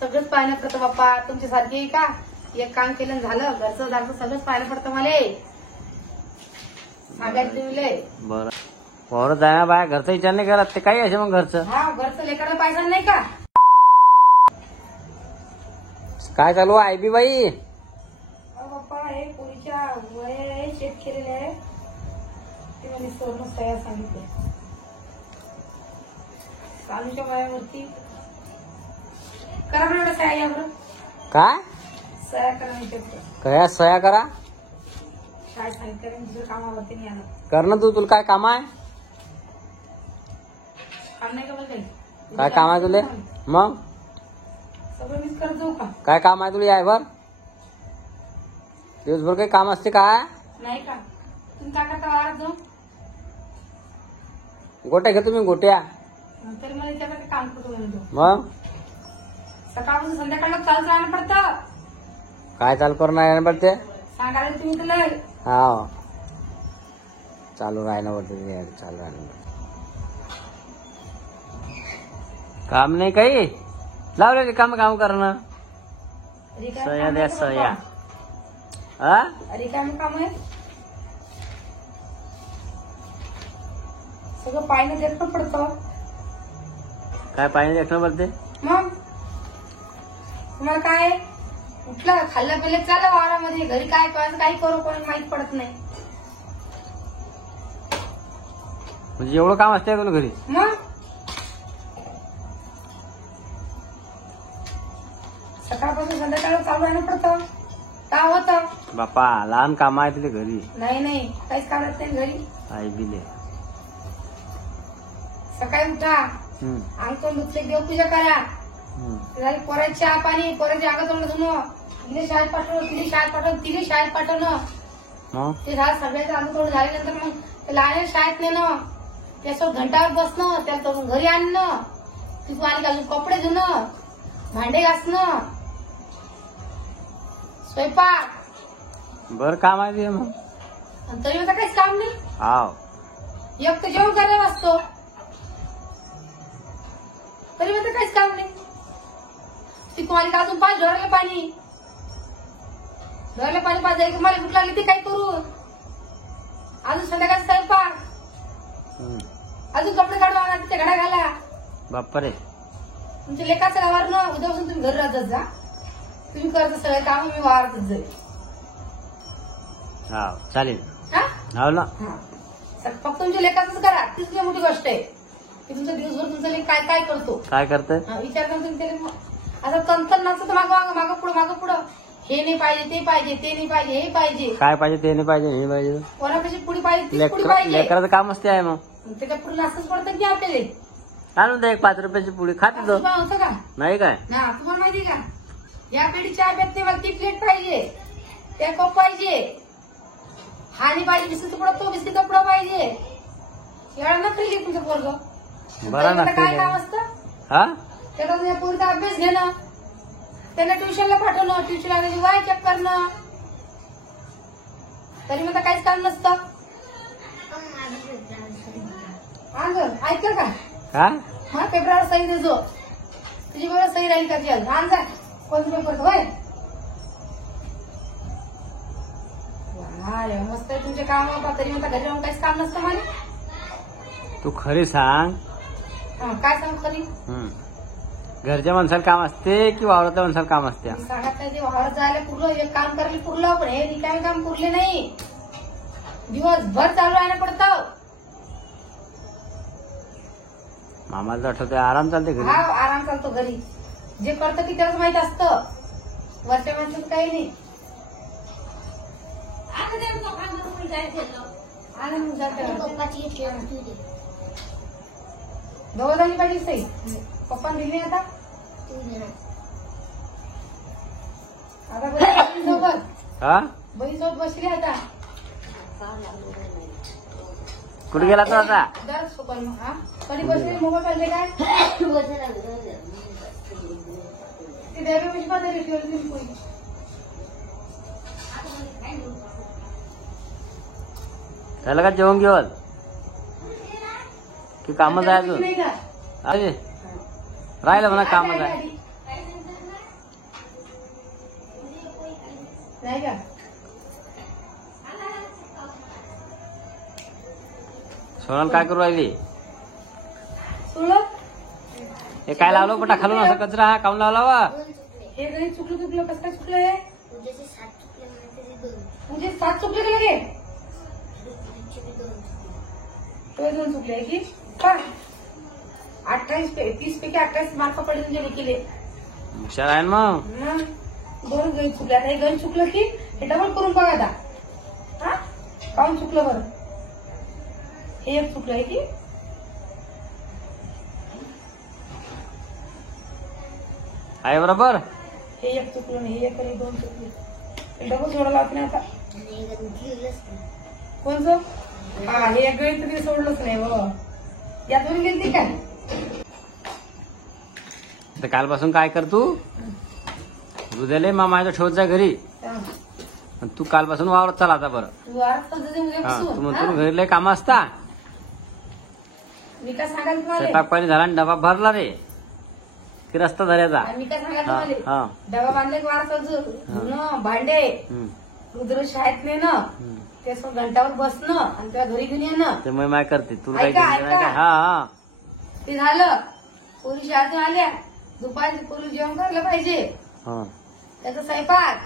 सगळंच पाहायला पडतं बाप्पा. तुमच्यासारखे आहे का? एक काम केलं झालं, घरचं दारचं सगळंच पाहायला पडतं मला. सांगायला तुम्ही लय. बरं पोरं जाण्या बाया घरचा विचार नाही करत ते काही असे मग घरचं. हा घरचं लेकराला पाहिजे नाही का? काय चालू आहे बी बाई? बाप्पा हे पोरीच्या वय चेक केलेले आहे. ते म्हणजे सोनं सह्या सांगितले चालूच्या वयावरती. करा ना सह्या यावर. काय सह्या करा नाही कया सह्या करा? काय सांगितलं दुसरं कामावरती नाही आलं. कर ना तू, तुला काय काम आहे? काम नाही का मला काही? काय काम आहे तुले? मग सगळं मीच करत जाऊ का? काय काम आहे तुला यायवर? दिवसभर काही काम असते काय? नाही का? तुम्ही काय करता वावरात जाऊ? गोट्या घे तुम्ही गोट्या. तरी मला त्याच्याकडे काम करतो म्हणतो. मग सकाळपासून संध्याकाळला चालत राहणं पडतं. काय चालू करणार पडते? सांगायला तुम्ही तुला हा चालू राहणं पडते. चालू राहणं काम नाही काही लावले काम काम करणं. सह्या द्या सह्या. हा रिकाम काम आहे. सगळं पाहिलं देखणं पडतं. काय पाहिजे देखणं पडते? मग तुम्हाला काय उठलं खाल्लं पिल्लं चाललं वावरामध्ये. घरी काय करायचं काही करू कोणी माहित पडत नाही. म्हणजे एवढं काम असते का घरी? मग सकाळपासून संध्याकाळ चालू राहणं पडतं. काय होतं बापा लहान काम आहे तिथे घरी? नाही काहीच काढत नाही घरी. आई बिले सकाळी उठा अंगण धुतले देवपूजा करा. झाली पोराची चहा पाणी पोराची अंग तोंड धुणं. तिने शाळेत पाठवणं तिने शाळेत पाठवणं तिने शाळेत पाठवणं. ते झालं सगळ्याचं अंग तोंड झाल्यानंतर मग ते लहान शाळेत नेणं. त्यासोबत घंटावर बसणं त्याला तोडून घरी आणणं. तिथून आली अजून कपडे धुणं भांडे घासणं स्वयंपाक. बर काम आहे ते मग. आणि तरी आता काहीच काम नाही. हाव एक तर जेवण करायला वाचतो तरी म्हणते काहीच काम नाही. ती कुमारी का अजून पाच ढोराला पाणी पाहिजे की मला भूक लागली ते काय करू. अजून संध्याकाळचा स्वयंपाक अजून कपडे काढू आणा तिथे घडा घाला. बापरे तुमच्या लेखाचं गावावरनं उद्यापासून तुम्ही घरी राहत जा. तुम्ही करता सगळे काम मी वावरतच जाईल. हा चालेल. हा हो ना. फक्त तुमच्या लेखाच करा. तीच लई मोठी गोष्ट आहे की तुमचा दिवसभर तुमचा लेख काय काय करतो. काय करते? विचार करा तुम्ही त्याला. आता तंत्र नसतं मागं पुढं हे नाही पाहिजे ते पाहिजे ते नाही पाहिजे हे पाहिजे. काय पाहिजे ते नाही पाहिजे हे पाहिजे. कोणापाशी पुढी पाहिजे ती पुढी पाहिजे. लेकराचं काम असते आहे मग. त्याच्या पुढे नाचच पडतं की आपल्याला. आणून दे एक 5 रुपयाची पुडी खाते तो. होतं का नाही काय? हा तुम्हाला माहिती का या पेढी चहा पेत नाही मला ती प्लेट पाहिजे त्या कप पाहिजे. हानी पाहिजे बिस्किट पुढं तो बिस्किट पुढं पाहिजे. एवढा नकली तुमचं पोरगं. बरं ना काय काम असतं? हा त्याला तुझ्या पोरीचा अभ्यास घेणं त्यांना ट्युशनला पाठवणं ट्युशन वाय चेक करणं. तरी म्हणता काहीच काम नसतं. ऐकलं का? हा पेपरावर सही देजो. तुझी वेळ सही राहील का? चल आण जा कोणतं पेपर होय. मस्त आहे तुमचे काम. तरी म्हणता घरी राहून काहीच काम नसतं मला. तू खरी सांग. काय सांग खरी? घरच्या माणसाला काम असते की वावरातल्या माणसाला काम असते? सांगत नाही ते वावरात जायला पुरलं एक काम करायला पुरलं पण हे रिकामे काम पुरले नाही. दिवसभर चालू राहायला पडतं. मामाला आठवते आराम चालते घरी. हा आराम चालतो घरी. जे करतं की त्यालाच माहित असतं. वरच्या माणसाचं काही नाही. दोघांनी पाहिजे सही. पप्पाने दिली आता बहिणीसोबत. हा बहिणीसोबत बसली आता. कुठे गेला तो आता? कधी बसले मोबाईल पाहिजे काय ते देवी पाहिजे. त्याला का जेवण घेऊन की कामच आहे अजून? अरे राहिलं म्हणा कामच आहे. नाही का सोनल काय करू राहिली? सोडत हे काय लावलं पटा खालून असं कचरा हा काऊन लावला वा? हे घरी चुकलं कसं काय चुकलं हे पूजेचे 7 चुकले म्हणजे त्याचे 2 म्हणजे 7 चुकले का लगे पूजेचे 2 तो 2 चुकले की का 28 30 पैकी 28 मार्क पडले तुझे लेखीले हुशार आहे ना मग. मग 2 गण चुकले आता हे गण चुकलं की हे डबल करून बघा आता हा काऊन चुकलं बरं हे एक चुकलं आहे की आहे बरोबर. हे एक चुकलं नाही हे एक आणि 2 चुकले हे डबल सोडा लावत नाही आता आणि एक दिलंच नाही. कोणचं हा हे एक गणित तुम्ही सोडलंच नाही बाबा यातून गेलती काय तर कालपासून काय कर तू उद्याले मामाचं ठेवत जा घरी. हा. आणि तू कालपासून वावरत चाल आता बरं. तू आज पद्धती हा उद्यापासून तू म्हणतो हा? ना घरी लय काम असता. मी काय सांगायला तुम्हाला स्वयंपाक पाणी झाला आणि डबा भरला रे की रस्ता धरायचा. मी काय सांगायला हा तुम्हाला हा डबा बांधले की वारसा धुणं भांडे हम्म, रुद्र शाळेत नेणं हम्म. ते असं घंटावर बसणं आणि त्याला घरी घेऊन येणं ते मग माय करते तुला काही ऐका, टेन्शन आहे का? ऐका. हा हा ते झालं पोरी शाळेतून आल्या दुपारी पोरी जेवण करायला पाहिजे हा त्याचा स्वयंपाक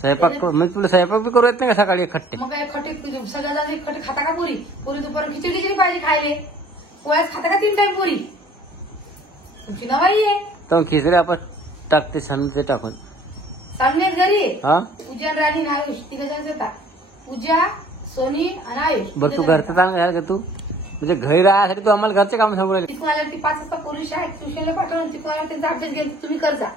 स्वयंपाक म्हणजे तुला स्वयंपाक बी करू येत नाही का सकाळी खट्टे? मग काय खटे सगळ्या खटे खाता का पुरी पुरी दुपारी खिचडी खिचडी पाहिजे खायले पोळ्यात खाता का 3 टाइम पुरी तुमची नवाई आहे तर खिचडी आपण टाकते सांगते टाकून. सांगण्यात घरी हा पूजा आणि राणी आणि आयुष 3 जण येतात पूजा सोनी आणि आयुष बरं तू घरचं चांगलं झालं का तू म्हणजे घरी राहण्यासाठी तू आम्हाला घरचे काम सांगू राहिली. तिथून आल्या ती 5 वाजता पोरी शाळेत ट्युशनला पाठवून तिथून आल्या त्यांचा अभ्यास घ्यायचा तुम्ही करजा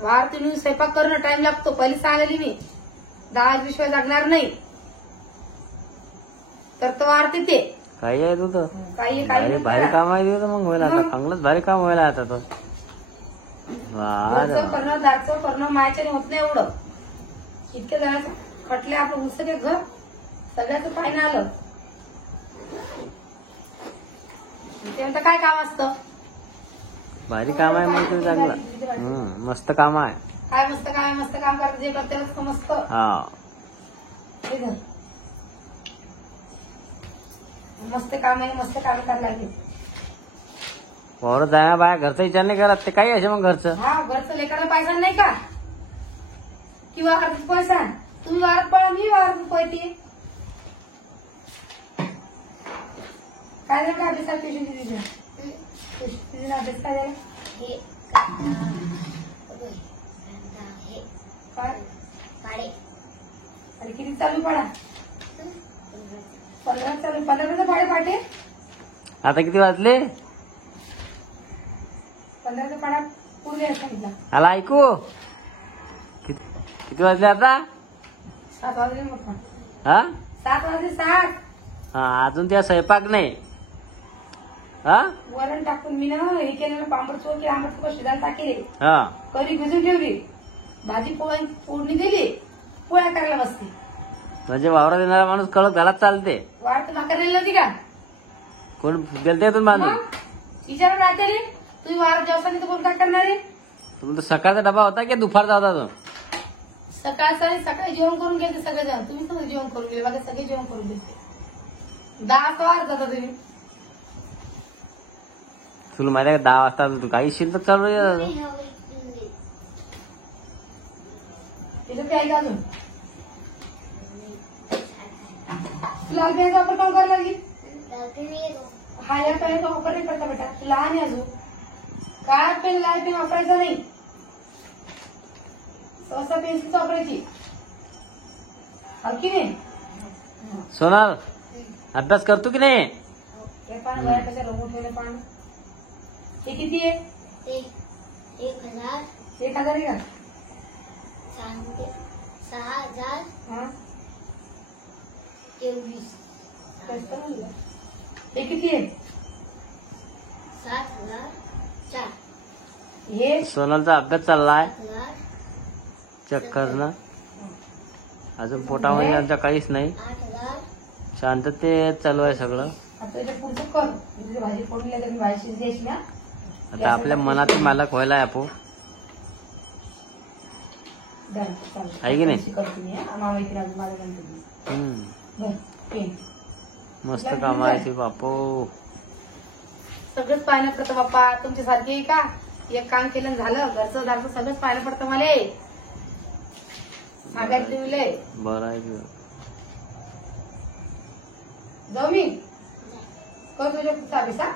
वार तुम्ही स्वयंपाक करणं टाइम लागतो पहिली सांगलेली मी 10 विश्वास लागणार नाही तर तो वार तिथे काही आहे तुझं काही भारी भारी काम आहे तुझं मग होईल आता चांगलंच भारी काम होईल आता तो. वा रे वा. करणं दारचं करणं मायाच्याने होत नाही एवढं इतके जणांचं खटले आपलं पुस्तके घर सगळ्याचं पाहिजे आलं ते म्हणतं काय काम असतं भारी काम आहे मग तुझं चांगलं. मस्त काम आहे. काय मस्त काम करतं जे करते समजतं हा हे घर मस्त काम आहे मस्त काम करायला लागले वावरत जाण्या बाया घरचा विचार नाही करत ते काही असे मग घरचं. हा घरचं लेकराला पैसा नाही का किंवा वारात पैसा तुम्ही वारात पळा मी वारात पळते काय झालं का अभ्यासाला ट्युशन तिथे अभ्यास काय झाला हे हे काय काळे आणि किती चालू पडा 15 चालू 15 पाडे पाटे आता किती वाजले 15 पाडा पूर्ण सांगितला आला ऐकू किती वाजले आता 7 वाजले मोठा हा 7 वाजले 7 हा अजून त्या स्वयंपाक नाही. हा वरण टाकून मी ना हे केलं पांबड चोर आंबट तुका शिजायला टाकेले हा करी भिजून ठेवली भाजी पोळी फोडणी दिली पोळ्या करायला बसते म्हणजे वावरात येणारा माणूस कळत घालात चालते. वाढ तर भाकर दिली नव्हती का कोण गेलते येतून बांधून मग विचारून राहते तुम्ही वाढ जेवसाने तर कोण काय करणार आहे तुमचा सकाळचा डबा होता की दुपारचा होता तो? सकाळी जेवण करून गेले सगळेजण तुम्ही सगळं जेवण करून गेले बाकी सगळे जेवण करून गेले 10 वाजता वाढत जाता तुम्ही तुला माहिती आहे का 10 वाजता तू काही शिल्लक चालू आहे. तिथं प्यायचं अजून तुला प्यायचा वापर कोण करायला लागली हा या पेनचा वापर नाही करता बेटा तू लहान आहे अजून काय पेन लाल पेन वापरायचा नाही सहसा पेन्सिल वापरायची की नाही सोनाल अभ्यास करतो की नाही? हे पान वया कशा रंगून ठेवले पान हे किती आहे 1000 1000 आहे का 6000 हा 23 जास्त म्हणलं. हे किती आहे 7004 हे सोनालचा अभ्यास चाललाय 7000 चक्कर ना अजून पोटामध्ये आमच्या काहीच नाही 8000 शांततेत चालू आहे सगळं. आता याच्या पुढचं कर म्हणजे भाजी फोडली तर भाजी शिजली ना आता आपल्या मनातील मालक व्हायला आहे आपण. आहे की नाही? शिकवते मी, हा. मामा इकडे आली, माझ्या नंतर मी. बरं, पेन. मस्त कामायची बापू. सगळंच पाहायला पडतं बाप्पा. तुमच्यासारखे आहे का? एक काम केलं आणि झालं, घरचं दारचं सगळंच पाहायला पडतं मला. सांगायला तुम्ही लय. बरं आहे की. जाऊ मी? कर तुझ्या अभ्यासा.